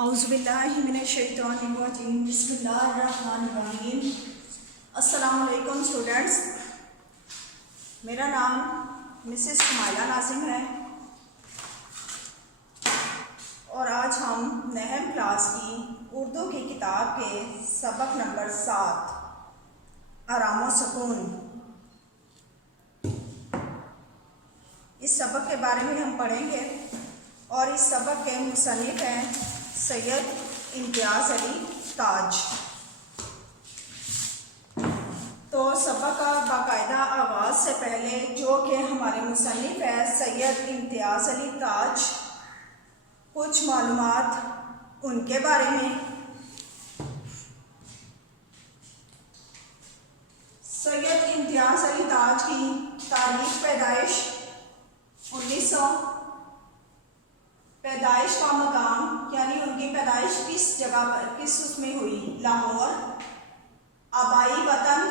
औज़ुबिल्लाहिमिनश्शैतानिर्रजीम बिस्मिल्लाहिर्रहमानिर्रहीम। अस्सलाम वालेकुम स्टूडेंट्स, मेरा नाम मिसेस हुमायरा नाज़िम है और आज हम नहम क्लास की उर्दू की किताब के सबक नंबर 7 आराम व सुकून, इस सबक के बारे में हम पढ़ेंगे और इस सबक के मुसन्निफ हैं सैयद इम्तियाज़ अली ताज। तो सबक का बाकायदा आगाज़ से पहले जो कि हमारे मुसन्निफ है सैयद इम्तियाज़ अली ताज, कुछ मालूमात उनके बारे में। सैयद इम्तियाज़ अली ताज की तारीख पैदाइश 1900, पैदाइश का मकाम यानी उनकी पैदाइश किस जगह पर किस उसमें हुई, लाहौर। आबाई वतन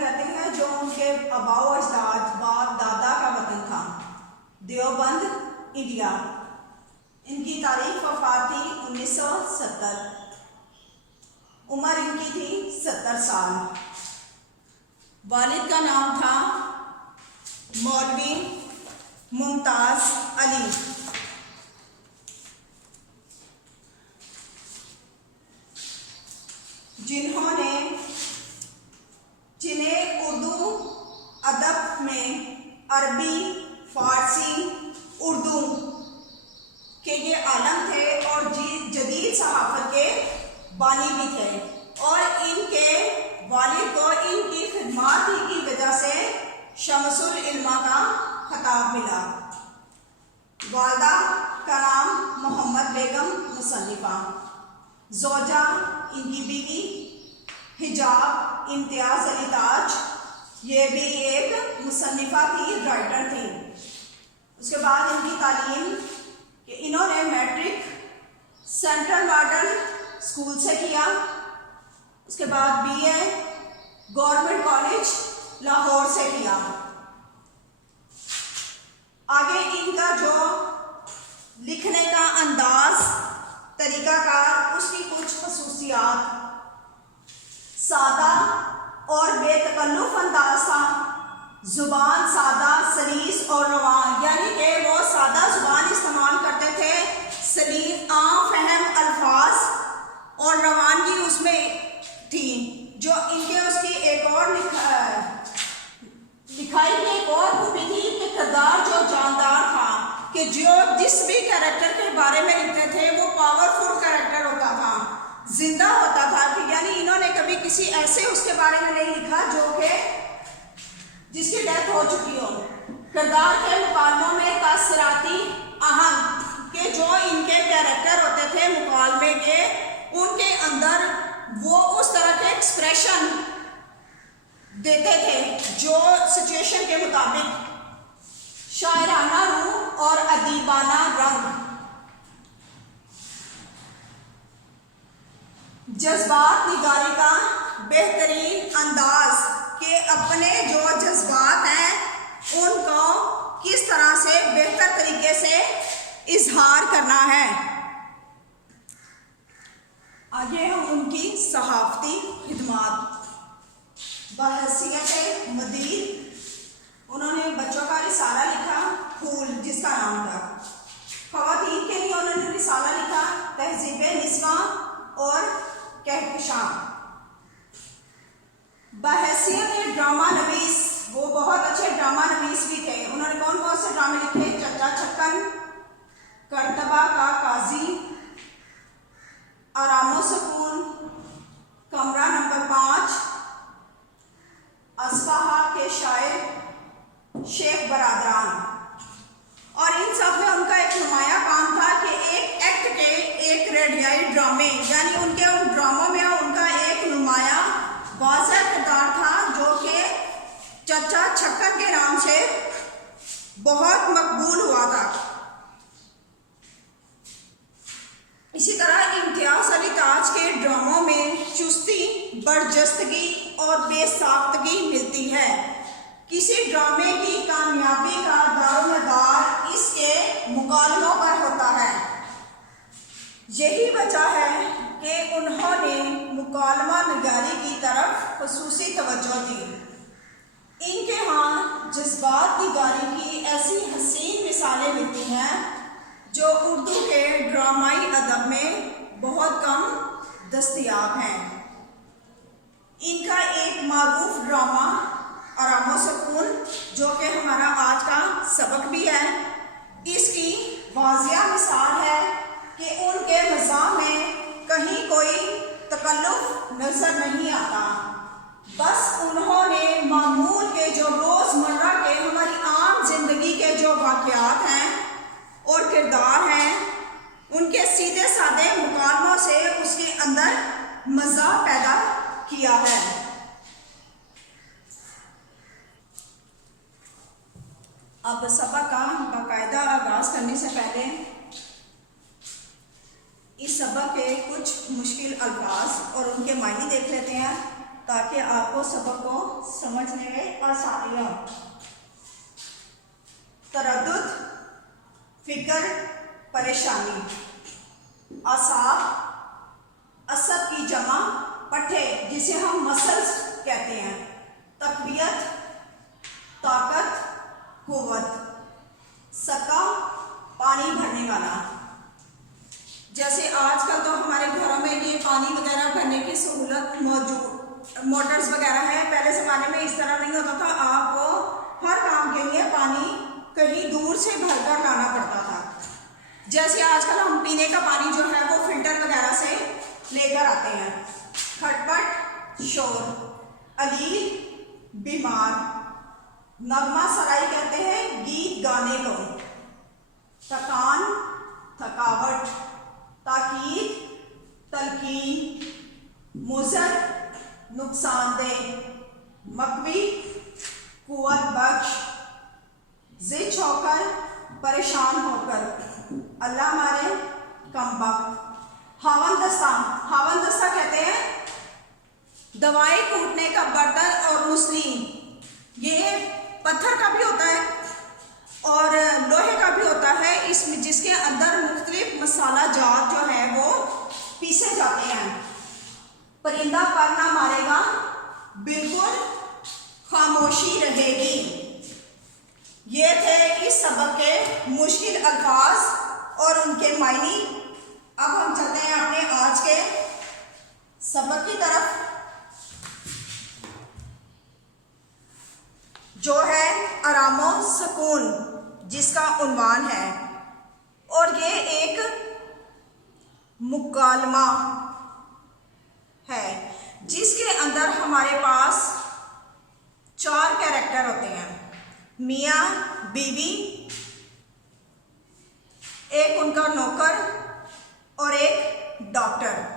कहते हैं जो उनके आबाओ अजदाद बाप दादा का वतन था, देवबंद इंडिया। इनकी तारीख वफात थी 1970, उम्र इनकी थी 70 साल। वालिद का नाम था मौलवी मुमताज़ अली। जिन्हें उर्दू अदब में अरबी, फारसी, उर्दू के ये आलम थे और जदीद सहाफ़त के बानी भी थे और इनके वालिद को इनकी खिदमात की वजह से शमसुल इल्मा का खिताब मिला। वालदा का नाम मोहम्मद बेगम मुसन्निफा, जोजा इनकी बीवी हिजाब इम्तियाज़ अली ताज, ये भी एक मुसन्निफा थी, राइटर थी। उसके बाद इनकी तालीम कि इन्होंने मैट्रिक सेंट्रल मॉडल स्कूल से किया, उसके बाद BA गवर्नमेंट कॉलेज लाहौर से किया। आगे इनका जो लिखने का अंदाज, तरीकाकार, उसकी कुछ खसूसियात, सादा और बेतकल्लुफ अंदाज था। जुबान सादा, सलीस और रवान, यानी कि वो सादा जुबान इस्तेमाल करते थे, सलीस आम फहम अल्फाज और रवानगी उसमें थी। जो इनके उसकी एक और लिखाई की एक और खूबी थी कि किरदार जो जानदार था, कि जो जिस भी कैरेक्टर के बारे में लिखते थे वो पावरफुल कैरेक्टर होता था, जिंदा होता था। कि यानी इन्होंने कभी किसी ऐसे उसके बारे में नहीं लिखा जो कि जिसकी डेथ हो चुकी हो। किरदार के मुकालमों में तासराती अहम के जो इनके कैरेक्टर होते थे मुकालमे के, उनके अंदर वो उस तरह के एक्सप्रेशन देते थे जो सिचुएशन के मुताबिक, शायराना रूह और अदीबाना रंग, जज्बात निगारी का बेहतरीन अंदाज के अपने जो जज्बात हैं उनको किस तरह से बेहतर तरीके से इजहार करना है। आगे हम उनकी सहाफ़ती खिदमात। बहैसियत मदीर उन्होंने बच्चों का रिसाला लिखा, फूल जिसका नाम था। ख़वातीन के लिए उन्होंने रिसाला लिखा, तहज़ीब निस्वा और कहकशां। बहैसियत ड्रामा नवीस, वो बहुत अच्छे ड्रामा नवीस भी थे। उन्होंने कौन कौन से ड्रामे लिखे? चच्चा छक्कन, करतबा का काजी, आराम व सुकून, कमरा नंबर 5, अस्फहा के शायर, शेख बरादरान। और इन सब में उनका एक नुमाया काम था कि एक एक्ट के एक रेडियाई ड्रामे, यानी उनके उन ड्रामों में उनका एक नुमाया वाज़ह किरदार था जो कि चच्चा छक्कन के नाम से बहुत मकबूल हुआ था। इसी तरह इम्तियाज़ अली ताज के ड्रामों में चुस्ती, बरजस्तगी और बेसाख्तगी मिलती है। किसी ड्रामे की कामयाबी का दारोमदार इसके मुकालमों पर होता है। यही वजह है कि उन्होंने मुकालमा नगारी की तरफ खुसूसी तवज्जो दी। इनके यहाँ जज्बात निगारी की ऐसी हसीन मिसालें मिलती हैं जो उर्दू के ड्रामाई अदब में बहुत कम दस्तयाब हैं। इनका एक मारूफ ड्रामा आराम सुकून, जो कि हमारा आज का सबक भी है, इसकी वाज़िया मिसाल है कि उनके निज़ाम में कहीं कोई तकल्लुफ़ नज़र नहीं आता। बस उन्होंने मामूल के जो रोज़मर्रा के हमारी आम जिंदगी के जो वाक़यात हैं और किरदार हैं, उनके सीधे साधे मुकालमों से उसके अंदर मज़ा पैदा किया है। अब सबक का बाकायदा आगाज़ करने से पहले इस सबक के कुछ मुश्किल अल्फाज और उनके मायने देख लेते हैं, ताकि आपको सबक को समझने में आसानी हो। तरद्दुद, फिक्र, परेशानी। असाब, असब की जमा पट्टे, जिसे हम मसल्स कहते हैं। तकवियत, ताकत, कुव्वत। सका, पानी भरने वाला। जैसे आजकल तो हमारे घरों में ये पानी वगैरह भरने की सहूलत मौजूद, मोटर्स वगैरह है। पहले ज़माने में इस तरह नहीं होता था, आपको हर काम के लिए पानी कहीं दूर से भरकर लाना पड़ता था। जैसे आजकल हम पीने का पानी जो है वो फिल्टर वगैरह से लेकर आते हैं। खटपट, शोर। अलील, बीमार। नगमा सराई कहते हैं गीत गाने को। थकान, थकावट। ताकीद, तलकीन। मुज़र, नुकसानदेह। मकवी, कुव्वत बख्श। ज़िद होकर, परेशान होकर। अल्लाह मारे, कमबख्त। हावनदस्ता, हावनदस्ता कहते हैं दवाई कूटने का बर्तन और मुस्लिम। ये पत्थर का भी होता है और लोहे का भी होता है, इसमें जिसके अंदर मुख्तलिफ मसाला जात जो है वो पीसे जाते हैं। परिंदा पर ना मारेगा, बिल्कुल खामोशी रहेगी। ये थे इस सबक के मुश्किल अल्फाज और उनके मायने। अब हम चलते हैं अपने आज के सबक की तरफ, जो है आरामो सुकून, जिसका उन्वान है। और ये एक मुकालमा है जिसके अंदर हमारे पास 4 कैरेक्टर होते हैं, मियाँ बीवी, एक उनका नौकर और एक डॉक्टर।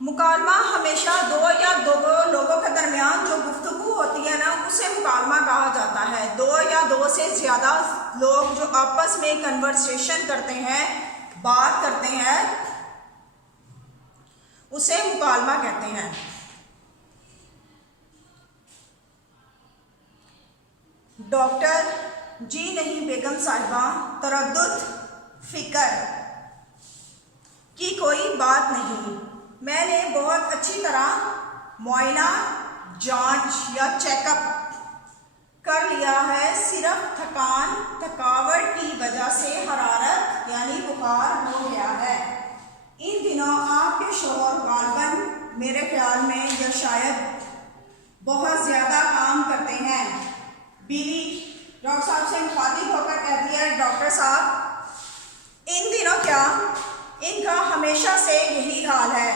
मुकालमा हमेशा 2 या 2 लोगों के दरमियान जो गुफ्तगू होती है ना, उसे मुकालमा कहा जाता है। 2 या 2 से ज़्यादा लोग जो आपस में कन्वर्सेशन करते हैं, बात करते हैं, उसे मुकालमा कहते हैं। डॉक्टर, जी नहीं बेगम साहिबा, तरद्दुद, फिक्र की कोई बात नहीं, मैंने बहुत अच्छी तरह मुआयना, जांच या चेकअप कर लिया है। सिर्फ थकान, थकावट की वजह से हरारत यानी बुखार हो गया है। इन दिनों आपके शौहर गालबन मेरे ख्याल में या शायद बहुत ज़्यादा काम करते हैं। बीवी डॉक्टर साहब से मुखातिब होकर कहती है, डॉक्टर साहब, इन दिनों क्या, इनका हमेशा से यही हाल है।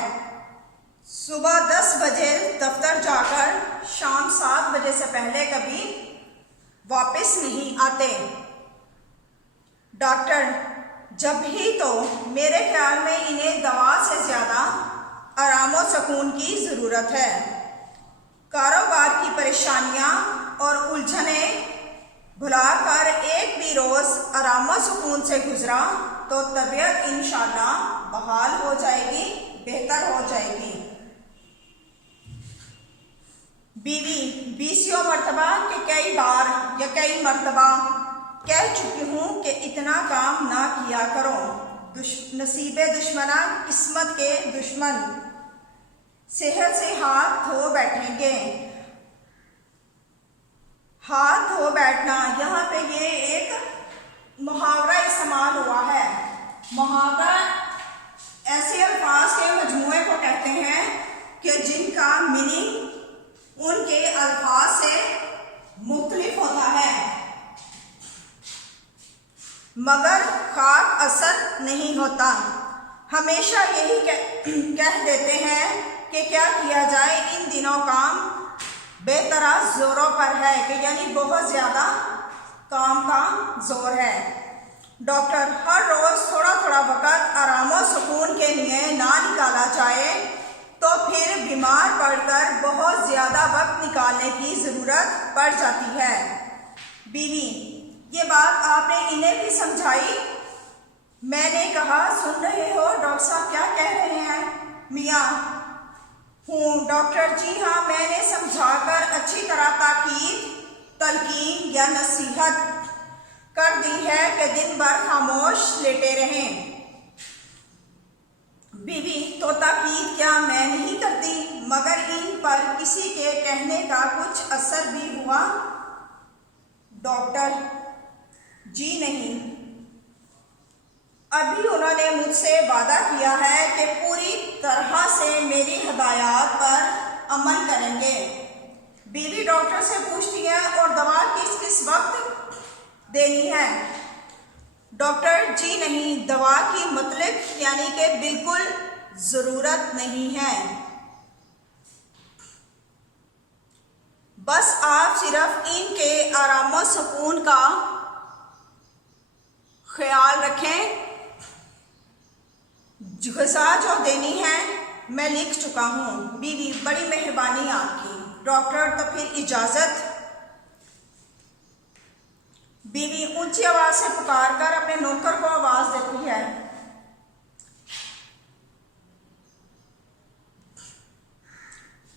सुबह 10 बजे दफ्तर जाकर शाम 7 बजे से पहले कभी वापस नहीं आते। डॉक्टर, जब ही तो मेरे ख्याल में इन्हें दवा से ज़्यादा आराम और सुकून की ज़रूरत है। कारोबार की परेशानियां और उलझनें भुलाकर एक भी रोज़ आराम और सुकून से गुजरा तो तबीयत इंशाअल्लाह बहाल हो जाएगी, बेहतर हो जाएगी। बीवी 20 मरतबा के कई बार या कई मरतबा कह चुकी हूँ कि इतना काम ना किया करो। नसीबे दुश्मना, किस्मत के दुश्मन, सेहत से हाथ धो बैठेंगे। हाथ धो बैठना, यहाँ पे ये एक मुहावरा इस्तेमाल हुआ है। मुहावरा ऐसे अल्फाज के मजमूए को कहते हैं कि जिनका मीनिंग उनके अल्फाज से मुख्तलिफ होता है, मगर खास असर नहीं होता। हमेशा यही कह देते हैं कि क्या किया जाए, इन दिनों काम बेतराज जोरों पर है, कि यानी बहुत ज़्यादा काम का जोर है। डॉक्टर, हर रोज़ थोड़ा थोड़ा वक़्त आराम और सुकून के लिए ना निकाला जाए तो फिर बीमार पड़कर बहुत ज़्यादा वक्त निकालने की ज़रूरत पड़ जाती है। बीवी, ये बात आपने इन्हें भी समझाई? मैंने कहा, सुन रहे हो डॉक्टर साहब क्या कह रहे हैं? मियाँ, हूँ डॉक्टर जी, हाँ मैंने समझाकर अच्छी तरह ताकीद, तलकीन या नसीहत कर दी है कि दिन भर खामोश लेटे रहें। बीवी, तो ताकीद क्या मैं नहीं करती, मगर इन पर किसी के कहने का कुछ असर भी हुआ? डॉक्टर जी नहीं, अभी उन्होंने मुझसे वादा किया है कि पूरी तरह से मेरी हिदायत पर अमल करेंगे। बीवी डॉक्टर से पूछती है, और दवा किस किस वक्त देनी है? डॉक्टर जी नहीं, दवा की मतलब यानी कि बिल्कुल ज़रूरत नहीं है, बस आप सिर्फ इनके आराम और सुकून का ख्याल रखें। ग़िज़ा जो देनी है मैं लिख चुका हूँ। बीवी, बड़ी मेहरबानी आपकी। डॉक्टर, तो फिर इजाज़त। बीवी ऊंची आवाज़ से पुकार कर अपने नौकर को आवाज़ देती है।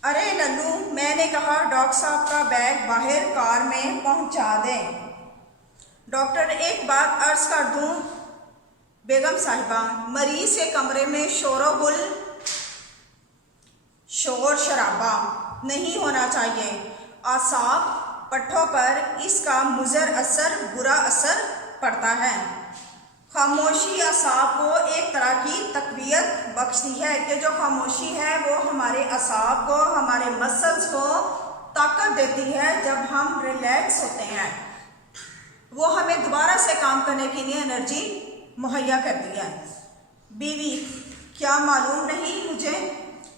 अरे लल्लू, मैंने कहा डॉक्टर साहब का बैग बाहर कार में पहुंचा दें। डॉक्टर, एक बात अर्ज कर दूं बेगम साहिबा, मरीज के कमरे में शोर शराबा नहीं होना चाहिए। आसाब पट्टों पर इसका बुरा असर पड़ता है। खामोशी आसाब को एक तरह की तकवीत बख्शती है, कि जो खामोशी है वो हमारे आसाब को, हमारे मसल्स को ताकत देती है। जब हम रिलैक्स होते हैं वो हमें दोबारा से काम करने के लिए एनर्जी मुहैया करती है। बीवी, क्या मालूम नहीं मुझे?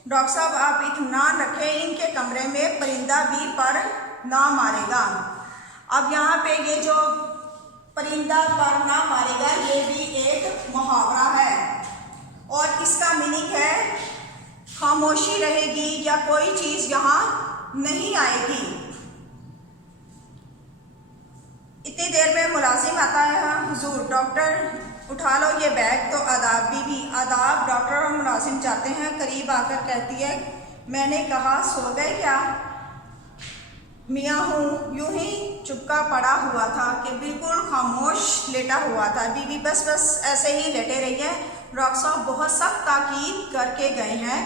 डॉक्टर साहब, आप इत्मीनान रखें, इनके कमरे में परिंदा भी पर ना मारेगा। अब यहाँ पे ये जो परिंदा पर ना मारेगा, ये भी एक मुहावरा है और इसका मीनिंग है खामोशी रहेगी या कोई चीज़ यहाँ नहीं आएगी। इतनी देर में मुलाजिम आता है। हाँ हुजूर, डॉक्टर उठा लो ये बैग। तो आदाब। बीवी, आदाब। डॉक्टर और मुलाजिम जाते हैं। करीब आकर कहती है, मैंने कहा सो गए क्या? मियाँ हूँ, यूं ही चुपका पड़ा हुआ था कि बिल्कुल खामोश लेटा हुआ था। बीवी, बस ऐसे ही लेटे रही है। डॉक्टर साहब बहुत सख्त ताकीद करके गए हैं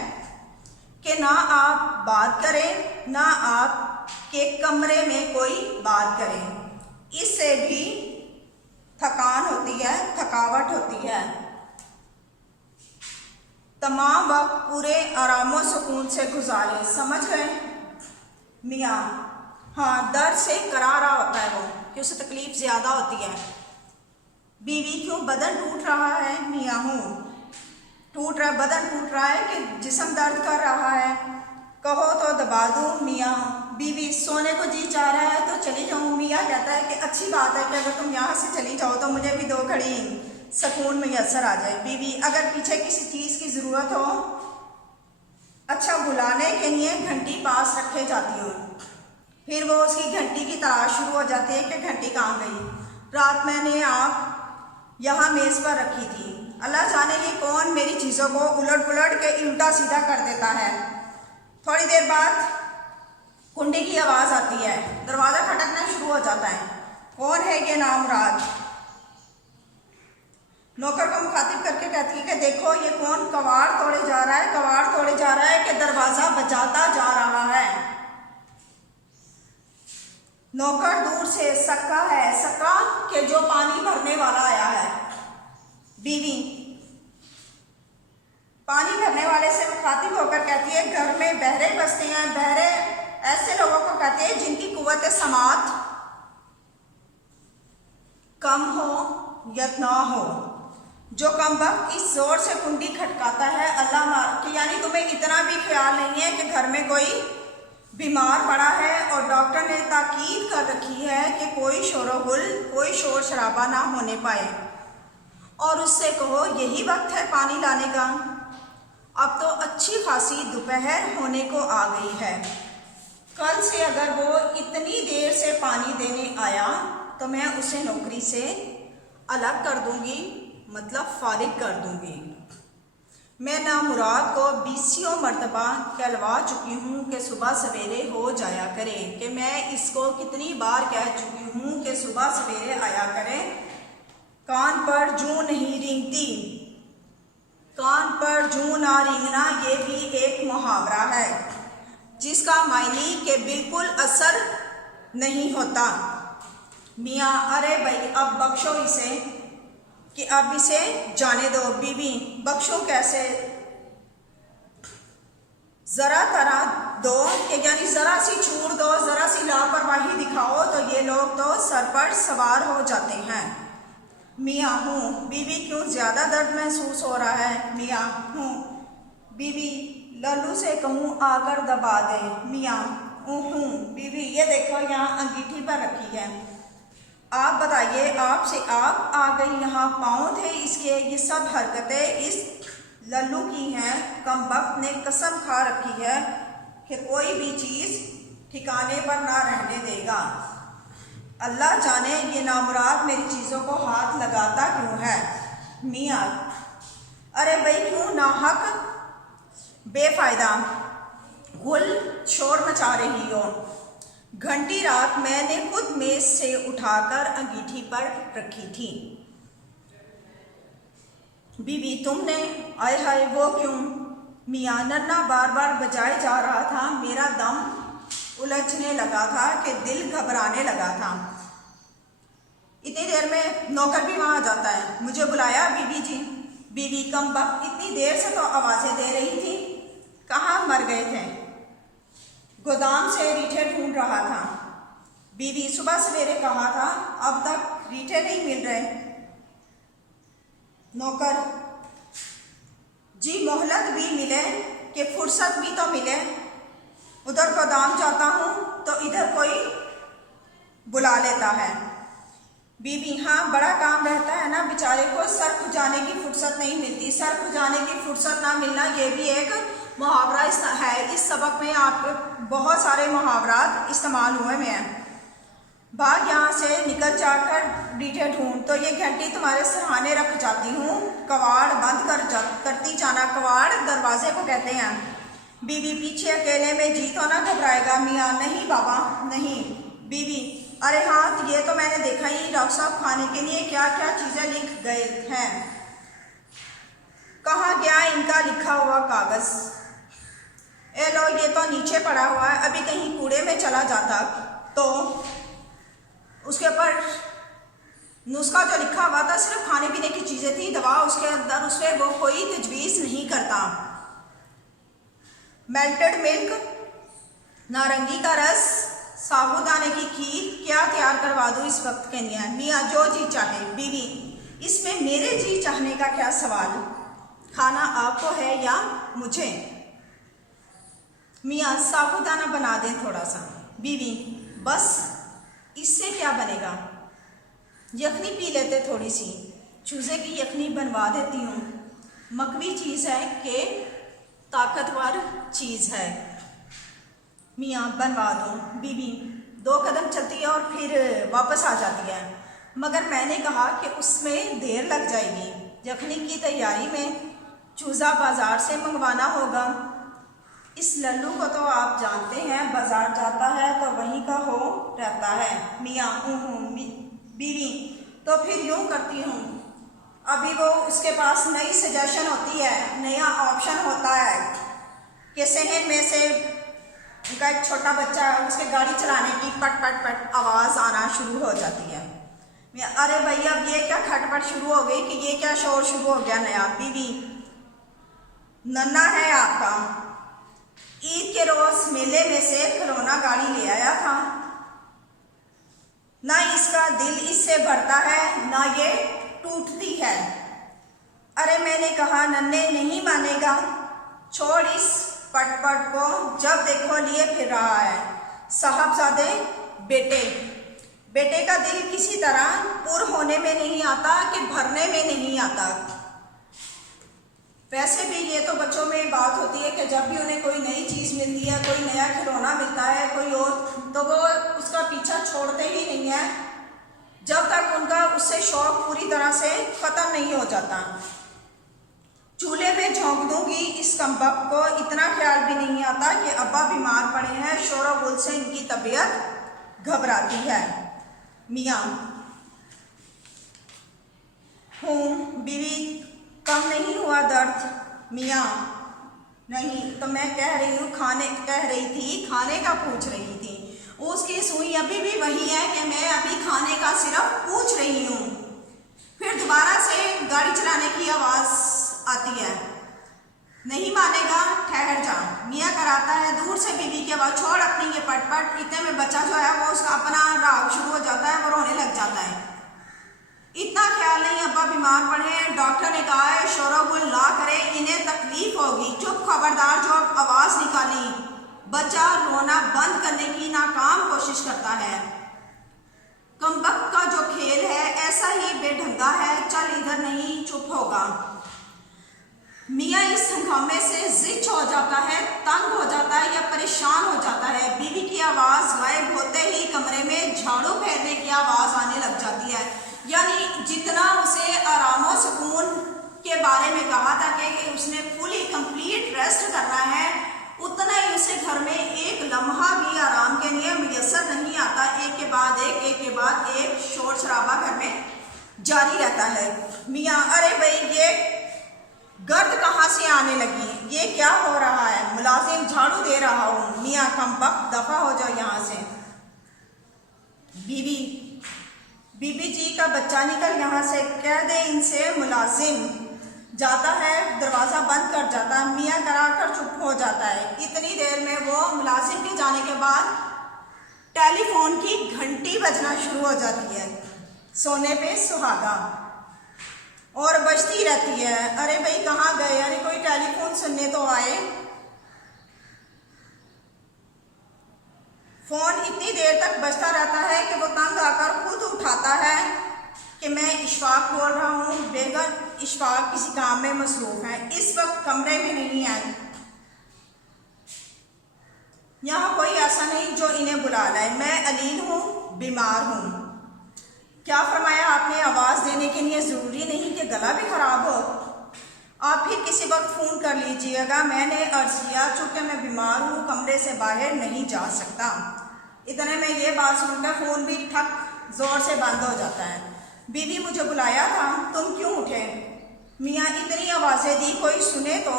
कि ना आप बात करें, ना आप के कमरे में कोई बात करें। इससे भी थकान होती है, थकावट होती है। तमाम वक्त पूरे आराम और सुकून से गुजारें। समझ गए? मियाँ, हाँ, दर्द से करारा होता है वो, कि उसे तकलीफ ज़्यादा होती है। बीवी, क्यों बदन टूट रहा है? मियाँ हूँ, टूट रहा, बदन टूट रहा है कि जिस्म दर्द कर रहा है? कहो तो दबा दूँ? मियाँ हूँ। बीवी, सोने को जी चाह रहा है तो चली जाऊँ? मियाँ कहता है कि अच्छी बात है कि अगर तुम यहाँ से चली जाओ तो मुझे भी 2 घड़ी सुकून मैसर आ जाए। बीवी, अगर पीछे किसी चीज़ की ज़रूरत हो, अच्छा बुलाने के लिए घंटी पास रखे जाती हो, फिर वो उसकी घंटी की तलाश शुरू हो जाती है कि घंटी कहाँ गई। रात मैंने आप यहाँ मेज़ पर रखी थी, अल्लाह जाने ये कौन मेरी चीज़ों को उलट पुलट के उल्टा सीधा कर देता है। थोड़ी देर बाद कुंडी की आवाज़ आती है, दरवाज़ा खटकना शुरू हो जाता है। कौन है ये नामुराद? देखो ये कौन कबाड़ तोड़े जा रहा है, कबाड़ तोड़े जा रहा है कि दरवाजा बजाता जा रहा है। नौकर दूर से सक्का है, सक्का के जो पानी भरने वाला आया है। बीवी पानी भरने वाले से मुखातिब होकर कहती है घर में बहरे बसते हैं। बहरे ऐसे लोगों को कहते हैं जिनकी कुव्वत समात कम हो या ना हो, जो कम वक्त इस जोर से कुंडी खटकाता है अल्लाह मार कि यानी तुम्हें इतना भी ख्याल नहीं है कि घर में कोई बीमार पड़ा है और डॉक्टर ने ताकीद कर रखी है कि कोई शोरगुल, कोई शोर शराबा ना होने पाए, और उससे कहो यही वक्त है पानी लाने का। अब तो अच्छी खासी दोपहर होने को आ गई है। कल से अगर वो इतनी देर से पानी देने आया तो मैं उसे नौकरी से अलग कर दूंगी, मतलब फारिग कर दूंगी। मैं नामुराद को 20 मरतबा कहलवा चुकी हूँ कि सुबह सवेरे हो जाया करे, कि मैं इसको कितनी बार कह चुकी हूँ कि सुबह सवेरे आया करे। कान पर जूं नहीं रेंगती, कान पर जूं ना रेंगना ये भी एक मुहावरा है जिसका मायने के बिल्कुल असर नहीं होता। मियाँ अरे भाई अब बख्शो इसे, कि अब इसे जाने दो। बीवी बख्शो कैसे, जरा तरह दो कि यानी जरा सी छूट दो, जरा सी लापरवाही दिखाओ तो ये लोग तो सर पर सवार हो जाते हैं। मियाँ हूँ। बीवी क्यों ज़्यादा दर्द महसूस हो रहा है? मियाँ हूँ। बीवी लल्लू से कहूँ आकर दबा दे। मियाँ हूँ। बीवी ये देखो यहाँ अंगीठी पर रखी है, आप बताइए आपसे आप आ गई, यहाँ पाँव थे इसके। ये सब हरकतें इस लल्लू की हैं। कम वक्त ने कसम खा रखी है कि कोई भी चीज़ ठिकाने पर ना रहने देगा। अल्लाह जाने ये नामुराद मेरी चीज़ों को हाथ लगाता क्यों है। मियाँ अरे भाई क्यों नाहक बेफ़ायदा गुल शोर मचा रही हो। घंटी रात मैंने खुद मेज से उठाकर अंगीठी पर रखी थी। बीवी तुमने? आय हाय वो क्यों? मियाँ नन्ना बार बार बजाए जा रहा था, मेरा दम उलझने लगा था कि दिल घबराने लगा था। इतनी देर में नौकर भी वहाँ आ जाता है। मुझे बुलाया बीवी जी। बीवी कम वक्त इतनी देर से तो आवाज़ें दे रही थी, कहाँ मर गए थे? गोदाम से रीठे ढूंढ रहा था। बीवी सुबह सवेरे कहा था, अब तक रीठे नहीं मिल रहे। नौकर जी मोहलत भी मिले कि फुर्सत भी तो मिले। उधर गोदाम जाता हूँ तो इधर कोई बुला लेता है। बीवी हाँ बड़ा काम रहता है ना, बेचारे को सर खुजाने की फुर्सत नहीं मिलती। सर खुजाने की फुर्सत ना मिलना ये भी एक मुहावरा है। इस सबक में आपके बहुत सारे मुहावरात इस्तेमाल हुए में हैं। भाग यहाँ से निकल जाकर रीठे ढूंढ, तो ये घंटी तुम्हारे सिरहाने रख जाती हूँ। कवाड़ बंद करती जाना। कवाड़ दरवाजे को कहते हैं। बीवी पीछे अकेले में जी तो ना घबराएगा? मियाँ नहीं बाबा नहीं। बीवी अरे हाँ ये तो मैंने देखा ही, डॉक्टर साहब खाने के लिए क्या क्या चीज़ें लिख गए हैं। कहाँ गया इनका लिखा हुआ कागज़? ए लो ये तो नीचे पड़ा हुआ है, अभी कहीं कूड़े में चला जाता तो उसके ऊपर नुस्खा जो लिखा हुआ था सिर्फ खाने पीने की चीज़ें थी, दवा उसके अंदर, उसमें वो कोई तजवीज़ नहीं करता। मेल्टेड मिल्क, नारंगी का रस, साबूदाने की खीर क्या तैयार करवा दूँ इस वक्त के लिए? मियाँ जो जी चाहे। बीवी इसमें मेरे जी चाहने का क्या सवाल, खाना आपको है या मुझे? मियाँ साबूदाना बना दें थोड़ा सा। बीवी बस इससे क्या बनेगा, यखनी पी लेते थोड़ी सी, चूज़े की यखनी बनवा देती हूँ। मकवी चीज़ है कि ताकतवर चीज़ है। मियाँ बनवा दो। बीवी 2 कदम चलती है और फिर वापस आ जाती है। मगर मैंने कहा कि उसमें देर लग जाएगी, यखनी की तैयारी में चूज़ा बाज़ार से मंगवाना होगा। इस लल्लू को तो आप जानते हैं, बाज़ार जाता है तो वहीं का हो रहता है। मियाँ बीवी तो फिर यूँ करती हूँ, अभी वो उसके पास नई सजेशन होती है, नया ऑप्शन होता है कि सहन में से उनका एक छोटा बच्चा है, उसके गाड़ी चलाने की पट पट पट आवाज़ आना शुरू हो जाती है। अरे भैया अब ये क्या खटपट शुरू हो गई कि ये क्या शोर शुरू हो गया नया। बीवी, नन्ना है आपका, ईद के रोज मेले में से खिलौना गाड़ी ले आया था, ना इसका दिल इससे भरता है ना ये टूटती है। अरे मैंने कहा नन्हे नहीं मानेगा, छोड़ इस पटपट को, जब देखो लिए फिर रहा है। साहबजादे बेटे का दिल किसी तरह पुर होने में नहीं आता कि भरने में नहीं आता। वैसे भी ये तो बच्चों में बात होती है कि जब भी उन्हें कोई नई चीज़ मिलती है, कोई नया खिलौना मिलता है, कोई और, तो वो उसका पीछा छोड़ते ही नहीं है जब तक उनका उससे शौक पूरी तरह से ख़त्म नहीं हो जाता। चूल्हे में झोंक दूंगी इस कमबख्त को, इतना ख्याल भी नहीं आता कि अब्बा बीमार पड़े हैं, शोर गुल से इनकी तबीयत घबराती है। मियाँ हूँ, बीवी कम नहीं हुआ दर्द? मियाँ नहीं, तो मैं कह रही थी खाने का पूछ रही थी। उसकी सुई अभी भी वही है कि मैं अभी खाने का सिर्फ पूछ रही हूँ। फिर दोबारा से गाड़ी चलाने की आवाज़ आती है। नहीं मानेगा, ठहर जा। मियाँ कराता है दूर से बीवी की आवाज़, छोड़ अपनी ये पटपट। इतने में बच्चा जो है वो उसका अपना राग शुरू हो जाता है, वो रोने लग जाता है। इतना ख्याल नहीं, अब्बा बीमार पड़े हैं, डॉक्टर ने कहा है शोरगुल ना करे, इन्हें तकलीफ होगी। चुप, खबरदार। जो आवाज़ निकाली, बच्चा रोना बंद करने की नाकाम कोशिश करता है। कमबख्त का जो खेल है ऐसा ही बेढंगा है, चल इधर नहीं, चुप होगा। मियाँ इस हंगामे से जिच हो जाता है, तंग हो जाता है या परेशान हो जाता है। बीवी की आवाज़ गायब होते ही कमरे में झाड़ू फेरने की आवाज़ आने लग जाती है। यानी जितना उसे आराम और सुकून के बारे में कहा था कि उसने फुली कंप्लीट रेस्ट करना है, उतना ही उसे घर में एक लम्हा भी आराम के लिए मुयस्सर नहीं आता। एक के बाद एक शोर शराबा घर में जारी रहता है। मियाँ, अरे भाई ये गर्द कहाँ से आने लगी, ये क्या हो रहा है? मुलाजिम, झाड़ू दे रहा हूँ। मियाँ, कमबख्त दफा हो जाओ यहाँ से। बीबी जी का बच्चा निकल यहाँ से, कह दे इनसे। मुलाजिम जाता है, दरवाज़ा बंद कर जाता है। मियाँ कराकर चुप हो जाता है। इतनी देर में वो मुलाजिम के जाने के बाद टेलीफोन की घंटी बजना शुरू हो जाती है। सोने पे सुहागा और बजती रहती है। अरे भाई कहाँ गए, अरे कोई टेलीफोन सुनने तो आए। फ़ोन इतनी देर तक बजता रहता है कि वो तंग आकर खुद उठाता है कि मैं इशफाक बोल रहा हूँ। बेगम इशफाक किसी काम में मसरूफ़ है, इस वक्त कमरे में नहीं है। यहाँ कोई ऐसा नहीं जो इन्हें बुला लाए। मैं अलील हूँ, बीमार हूँ। क्या फरमाया आपने? आवाज़ देने के लिए ज़रूरी नहीं कि गला भी ख़राब हो। आप फिर किसी वक्त फ़ोन कर लीजिएगा। मैंने अर्ज़ किया, चूँकि मैं बीमार हूँ, कमरे से बाहर नहीं जा सकता। इतने में ये बात सुनकर फ़ोन भी ठक ज़ोर से बंद हो जाता है। बीवी, मुझे बुलाया था, तुम क्यों उठे? मियाँ, इतनी आवाज़ें दी, कोई सुने तो।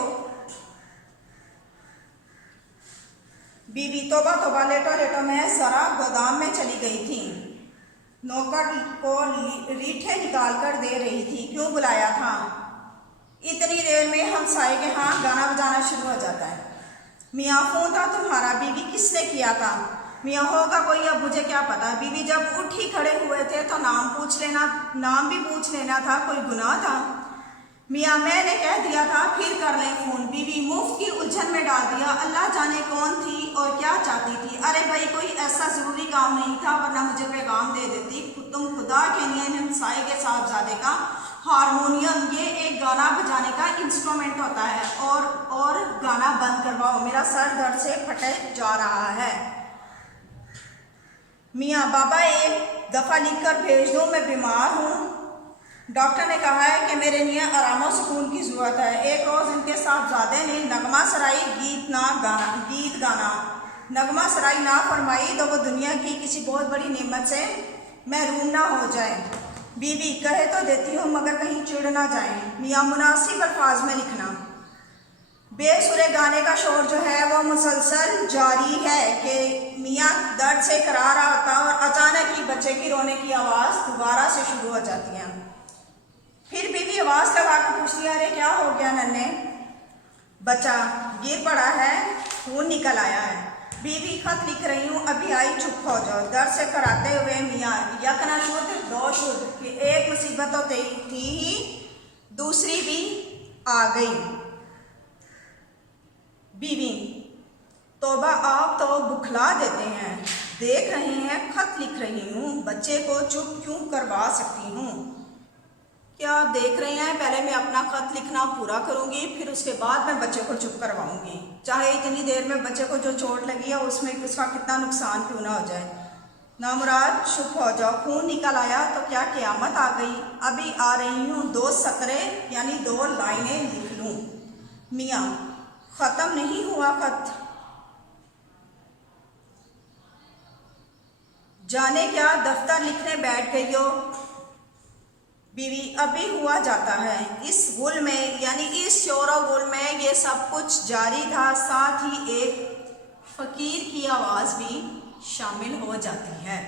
बीवी, तौबा तौबा, लेटो लेटो, मैं ज़रा गोदाम में चली गई थी, नौकर को रीठे निकाल कर दे रही थी। क्यों बुलाया था? इतनी देर में हमसाये के यहाँ गाना बजाना शुरू हो जाता है। मियाँ, फ़ोन था तुम्हारा? बीवी, किसने किया था? मियाँ, होगा कोई, अब मुझे क्या पता। बीवी, जब उठ ही खड़े हुए थे तो नाम भी पूछ लेना था, कोई गुनाह था? मियाँ, मैंने कह दिया था फिर कर ले फ़ोन। बीवी, मुफ्त की उलझन में डाल दिया, अल्लाह जाने कौन थी और क्या चाहती थी। अरे भाई कोई ऐसा ज़रूरी काम नहीं था, वरना मुझे पैगाम दे देती। तुम खुदा के लिए हमसाये के साहबजादे का हारमोनियम, ये एक गाना बजाने का इंस्ट्रूमेंट होता है, और गाना बंद करवाओ, मेरा सर दर्द से फटे जा रहा है। मियाँ, बाबा एक दफ़ा लिख कर भेज दो, मैं बीमार हूँ। डॉक्टर ने कहा है कि मेरे लिए आराम और सुकून की ज़रूरत है। एक रोज़ इनके साहबजादे ने नगमा सराई गीत गाना नगमा सराई ना फरमाई तो वो दुनिया की किसी बहुत बड़ी नेमत से महरूम ना हो जाए। बीवी कहे तो देती हूँ मगर कहीं चिढ़ ना जाए। मियाँ मुनासिब अल्फाज में लिखना। बेसुरे गाने का शोर जो है वो मुसलसल जारी है कि मियाँ दर्द से करा रहा होता और अचानक ही बच्चे की रोने की आवाज़ दोबारा से शुरू हो जाती है। फिर बीवी आवाज़ लगा कर पूछती है, अरे क्या हो गया नन्हे? बच्चा गिर पड़ा है, खून निकल आया है। बीवी खत लिख रही हूँ, अभी आई, चुप हो जाओ। दर्द से कराते हुए मियाँ यकना शुद्ध दो शुद्ध कि एक मुसीबत तो थी ही, दूसरी भी आ गई। बीवी तौबा, आप तो बुखला देते हैं। देख रहे हैं खत लिख रही हूँ, बच्चे को चुप क्यों करवा सकती हूँ? क्या आप देख रहे हैं, पहले मैं अपना खत लिखना पूरा करूंगी, फिर उसके बाद मैं बच्चे को चुप करवाऊंगी, चाहे इतनी देर में बच्चे को जो चोट लगी है उसमें उसका कितना नुकसान क्यों ना हो जाए। नामुराद चुप हो जाओ, खून निकल आया तो क्या क़यामत आ गई? अभी आ रही हूँ, 2 सतरे यानी 2 लाइनें लिख लूँ। मियाँ ख़त्म नहीं हुआ खत? जाने क्या दफ्तर लिखने बैठ गई हो? बीवी अभी हुआ जाता है। इस गुल में यानी इस शोर गुल में ये सब कुछ जारी था, साथ ही एक फ़कीर की आवाज़ भी शामिल हो जाती है।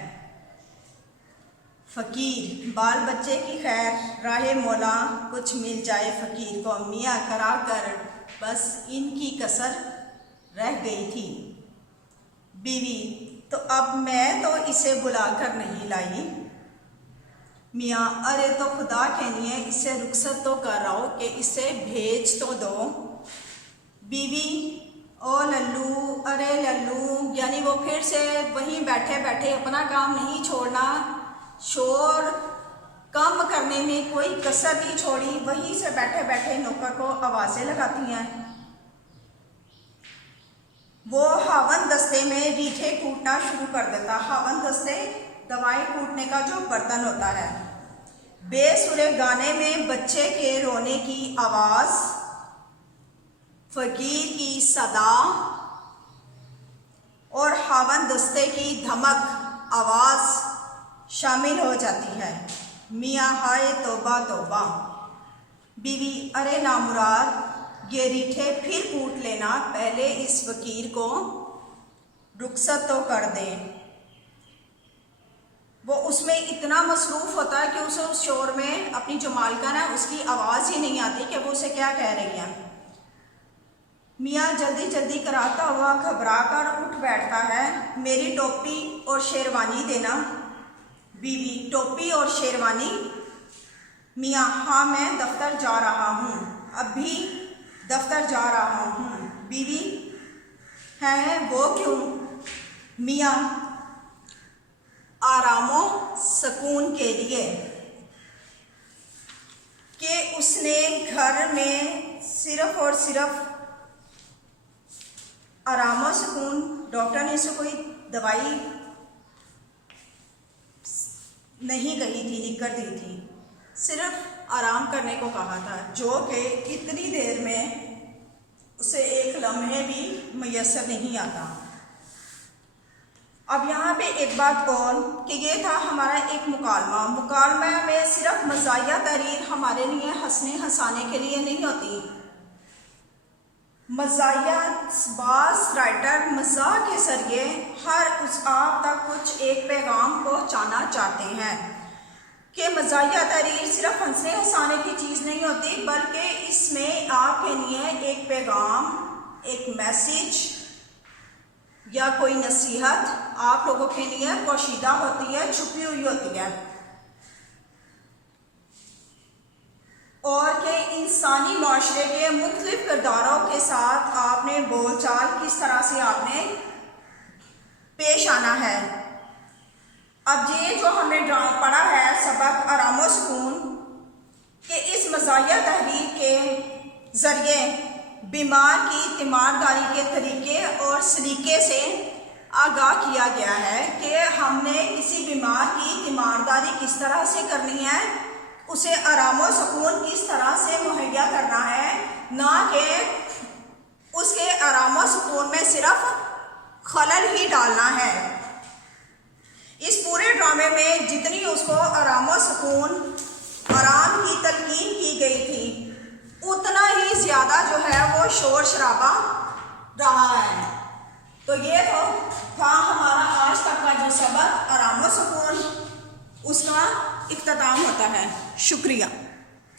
फ़कीर बाल बच्चे की खैर, राहे मौला कुछ मिल जाए फ़कीर को। मियाँ करा कर बस इनकी कसर रह गई थी। बीवी तो अब मैं तो इसे बुलाकर नहीं लाई। मियाँ अरे तो खुदा के लिए इसे रुखसत तो कर रहा हो कि इसे भेज तो दो। बीवी ओ लल्लू, अरे लल्लू, यानी वो फिर से वहीं बैठे बैठे अपना काम नहीं छोड़ना, शोर कम करने में कोई कसर नहीं छोड़ी, वहीं से बैठे बैठे नौकर को आवाज़ें लगाती हैं। वो हावन दस्ते में रीठे कूटना शुरू कर देता। हावन दस्ते दवाई कूटने का जो बर्तन होता है। बेसुरे गाने में बच्चे के रोने की आवाज़, फ़कीर की सदा और हावन दस्ते की धमक आवाज़ शामिल हो जाती है। मियाँ हाय तौबा तौबा। बीवी अरे नामुराद, ये रीठे फिर कूट लेना, पहले इस फ़कीर को रुखसत तो कर दें। वो उसमें इतना मसरूफ़ होता है कि उसे उस शोर में अपनी जो मालकिन है उसकी आवाज़ ही नहीं आती कि वो उसे क्या कह रही है। मियाँ जल्दी जल्दी कराता हुआ घबरा कर उठ बैठता है। मेरी टोपी और शेरवानी देना। बीवी टोपी और शेरवानी? मियाँ हाँ, मैं दफ्तर जा रहा हूँ, अभी दफ्तर जा रहा हूँ। बीवी है वो क्यों? मियाँ आरामो सुकून के लिए कि उसने घर में सिर्फ और सिर्फ आरामो सुकून, डॉक्टर ने उसे कोई दवाई नहीं कही थी, लिख कर दी थी, सिर्फ आराम करने को कहा था, जो कि इतनी देर में उसे एक लम्हे भी मैसर नहीं आता। अब यहाँ पे एक बात और कि ये था हमारा एक मुकालमा में सिर्फ मज़ाहिया तहरीर हमारे लिए हंसने हंसाने के लिए नहीं होती। मज़ाहिया बाज़ राइटर मज़ाह के ज़रिए हर उस आप तक कुछ एक पैगाम पहुँचाना चाहते हैं कि मज़ाहिया तहरीर सिर्फ हंसने हंसाने की चीज़ नहीं होती, बल्कि इसमें आपके लिए एक पैगाम, एक मैसेज या कोई नसीहत आप लोगों के लिए पोशीदा होती है, छुपी हुई होती है। और कि इंसानी माशरे के मुख्तलिफ किरदारों के साथ आपने बोलचाल किस तरह से आपने पेश आना है। अब ये जो हमने पढ़ा है सबक आरामो सुकून कि इस मज़ाहिया तहरीर के ज़रिए बीमार की तीमारदारी के तरीके और सलीके से आगाह किया गया है कि हमने किसी बीमार की तीमारदारी किस तरह से करनी है, उसे आराम और सुकून किस तरह से मुहैया करना है, ना कि उसके आराम और सुकून में सिर्फ खलल ही डालना है। इस पूरे ड्रामे में जितनी उसको आराम व सुकून, आराम की तलकीन की गई थी, उतना ही ज़्यादा जो है वो शोर शराबा रहा है। तो ये तो था हमारा आज तक का जो सबक आराम व सुकून, उसका इख्तिताम होता है। शुक्रिया।